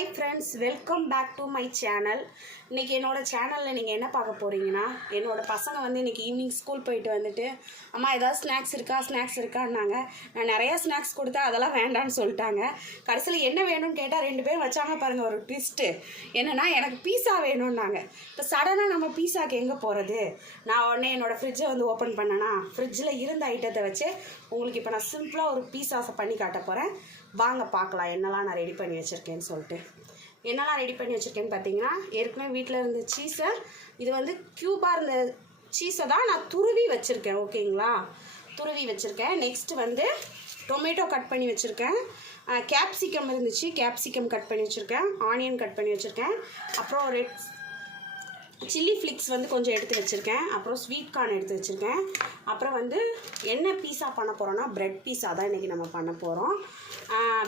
Hi friends, welcome back to my channel. இன்னைக்கு என்னோட சேனல்ல நீங்க என்ன பார்க்க போறீங்கன்னா என்னோட பசங்க வந்து இன்னைக்கு ஈவினிங் ஸ்கூல் போயிட்டு வந்துட்டு அம்மா ஏதாவது ஸ்நாக்ஸ் இருக்கான்னாங்க. நான் நிறைய ஸ்நாக்ஸ் கொடுத்தா அதெல்லாம் வேண்டாம்னு சொல்லிட்டாங்க. கடைசியில் என்ன வேணும்னு கேட்டால் ரெண்டு பேரும் வச்சாங்க பாருங்க ஒரு ட்விஸ்ட்டு. என்னன்னா எனக்கு பீஸா வேணும்னாங்க. இப்போ சடனாக நம்ம பீஸாக்கு எங்கே போகிறது? நான் உடனே என்னோட ஃப்ரிட்ஜை வந்து ஓப்பன் பண்ணேன்னா ஃப்ரிட்ஜில் இருந்த ஐட்டத்தை வச்சு உங்களுக்கு இப்போ நான் சிம்பிளாக ஒரு பீஸாஸை பண்ணி காட்ட போகிறேன். வாங்க பார்க்கலாம் என்னெல்லாம் நான் ரெடி பண்ணி வச்சுருக்கேன்னு சொல்லிட்டு. என்னெல்லாம் ரெடி பண்ணி வச்சுருக்கேன்னு பார்த்தீங்கன்னா, ஏற்கனவே வீட்டில் இருந்த சீஸை, இது வந்து க்யூபாக இருந்த சீஸை தான் நான் துருவி வச்சுருக்கேன். ஓகேங்களா, துருவி வச்சுருக்கேன். நெக்ஸ்ட்டு வந்து டொமேட்டோ கட் பண்ணி வச்சுருக்கேன். கேப்சிகம் இருந்துச்சு, கேப்சிகம் கட் பண்ணி வச்சுருக்கேன். ஆனியன் கட் பண்ணி வச்சுருக்கேன். அப்புறம் ரெட் சில்லி ஃப்ளிக்ஸ் வந்து கொஞ்சம் எடுத்து வச்சுருக்கேன். அப்புறம் ஸ்வீட் கார்ன் எடுத்து வச்சுருக்கேன். அப்புறம் வந்து என்ன பீஸா பண்ண போகிறோன்னா ப்ரெட் பீஸா தான் இன்றைக்கி நம்ம பண்ண போகிறோம்.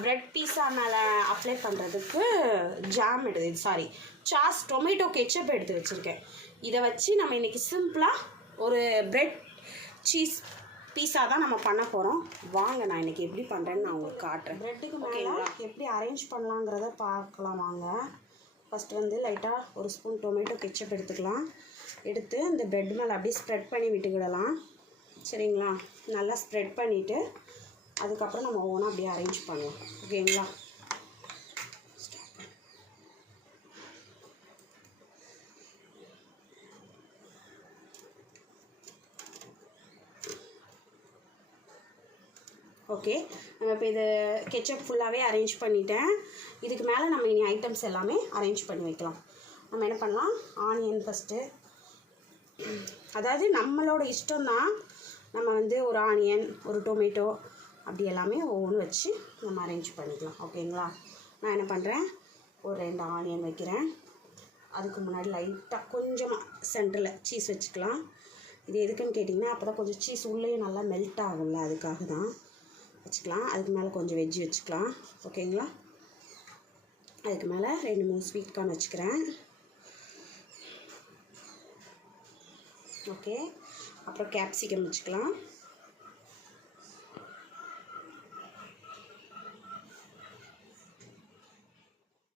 ப்ரெட் பீஸா மேலே அப்ளை பண்ணுறதுக்கு ஜாம் சாஸ் டொமேட்டோ கெச்சப் எடுத்து வச்சுருக்கேன். இதை வச்சு நம்ம இன்றைக்கி சிம்பிளாக ஒரு ப்ரெட் சீஸ் பீஸா தான் நம்ம பண்ண போகிறோம். வாங்க நான் இன்றைக்கி எப்படி பண்ணுறேன்னு நான் உங்களுக்கு காட்டுறேன். ப்ரெட்டுக்கு மேலே எப்படி அரேஞ்ச் பண்ணலாங்கிறத பார்க்கலாம் வாங்க. ஃபஸ்ட்டு வந்து லைட்டாக ஒரு ஸ்பூன் டொமேட்டோ கெச்சப் எடுத்துக்கலாம். எடுத்து இந்த ப்ரெட் மேலே அப்படியே ஸ்ப்ரெட் பண்ணி விட்டுக்கிடலாம். சரிங்களா, நல்லா ஸ்ப்ரெட் பண்ணிவிட்டு அதுக்கப்புறம் நம்ம ஒவ்வொன்றா அப்படியே அரேஞ்ச் பண்ணுவோம். ஓகேங்களா, ஓகே. நம்ம இப்போ இது கெச்சப் ஃபுல்லாகவே அரேஞ்ச் பண்ணிட்டேன். இதுக்கு மேலே நம்ம இனி ஐட்டம்ஸ் எல்லாமே அரேஞ்ச் பண்ணி வைக்கலாம். நம்ம என்ன பண்ணலாம், ஆனியன் ஃபஸ்ட்டு, அதாவது நம்மளோட இஷ்டம்தான். நம்ம வந்து ஒரு ஆனியன், ஒரு டொமேட்டோ அப்படி எல்லாமே ஒவ்வொன்று வச்சு நம்ம அரேஞ்ச் பண்ணிக்கலாம். ஓகேங்களா, நான் என்ன பண்ணுறேன், ஒரு 2 ஆனியன் வைக்கிறேன். அதுக்கு முன்னாடி லைட்டாக கொஞ்சமாக சென்டரில் சீஸ் வச்சுக்கலாம். இது எதுக்குன்னு கேட்டிங்கன்னா, அப்போ தான் கொஞ்சம் சீஸ் உள்ளேயும் நல்லா மெல்ட் ஆகும்ல, அதுக்காக தான் வச்சுக்கலாம். அதுக்கு மேலே கொஞ்சம் வெஜ்ஜி வச்சுக்கலாம். ஓகேங்களா, அதுக்கு மேலே 2-3 ஸ்வீட் கார்ன் வச்சுக்கிறேன். ஓகே, அப்புறம் கேப்சிகம் வச்சுக்கலாம்.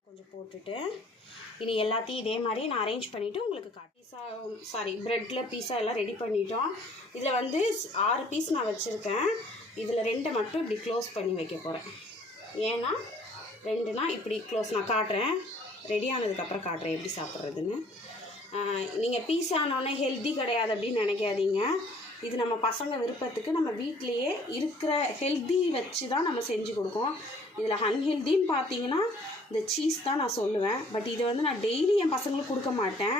கொஞ்சம் போட்டுட்டு இனி எல்லாத்தையும் இதே மாதிரி நான் அரேஞ்ச் பண்ணிவிட்டு உங்களுக்கு ப்ரெட்டில் பீஸா எல்லாம் ரெடி பண்ணிட்டோம். இதில் வந்து 6 பீஸ் நான் வச்சுருக்கேன். இதில் 2 மட்டும் இப்படி க்ளோஸ் பண்ணி வைக்க போகிறேன். ஏன்னா 2னா இப்படி க்ளோஸ் நான் காட்டுறேன். ரெடி ஆனதுக்கப்புறம் காட்டுறேன் எப்படி சாப்பிட்றதுன்னு. நீங்கள் பீஸானோடனே ஹெல்த்தி கிடையாது அப்படின்னு நினைக்காதீங்க. இது நம்ம பசங்க விருப்பத்துக்கு நம்ம வீட்டிலையே இருக்கிற ஹெல்த்தி வச்சு தான் நம்ம செஞ்சு கொடுக்கோம். இதில் அன்ஹெல்த்தின்னு பார்த்தீங்கன்னா இந்த சீஸ் தான் நான் சொல்லுவேன். பட் இதை வந்து நான் டெய்லி என் பசங்களுக்கு கொடுக்க மாட்டேன்.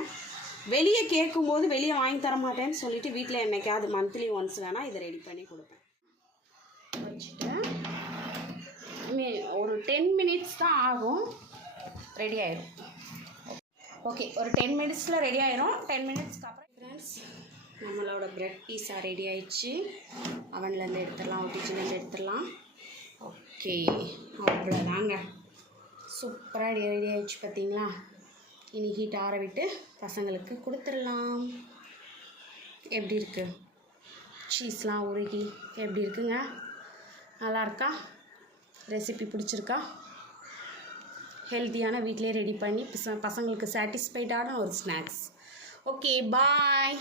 வெளியே கேட்கும்போது வெளியே வாங்கி தர மாட்டேன்னு சொல்லிவிட்டு வீட்டில் என்னைக்காவது மந்த்லி ஒன்ஸ் வேணால் இதை ரெடி பண்ணி கொடுப்பேன். வச்சுட்டு ஒரு 10 மினிட்ஸ் தான் ஆகும், ரெடி ஆயிடும். ஓகே, ஒரு 10 மினிட்ஸில் ரெடி ஆயிரும். 10 மினிட்ஸ்க்கு அப்புறம் ஃப்ரெண்ட்ஸ் நம்மளோட ப்ரெட் பீஸா ரெடி ஆயிடுச்சு. அவன்லேருந்து எடுத்துடலாம், கிச்சன்லேருந்து எடுத்துடலாம். ஓகே, அவ்வளோதாங்க, சூப்பராக ரெடி ஆயிடுச்சு பார்த்தீங்களா. இனி ஹீட் ஆற விட்டு பசங்களுக்கு கொடுத்துடலாம். எப்படி இருக்குது, சீஸ்லாம் உருகி எப்படி இருக்குங்க, நல்லாயிருக்கா? ரெசிபி பிடிச்சிருக்கா? ஹெல்த்தியான வீட்டிலே ரெடி பண்ணி பசங்களுக்கு சாட்டிஸ்ஃபைடான ஒரு ஸ்நாக்ஸ். ஓகே, பாய்.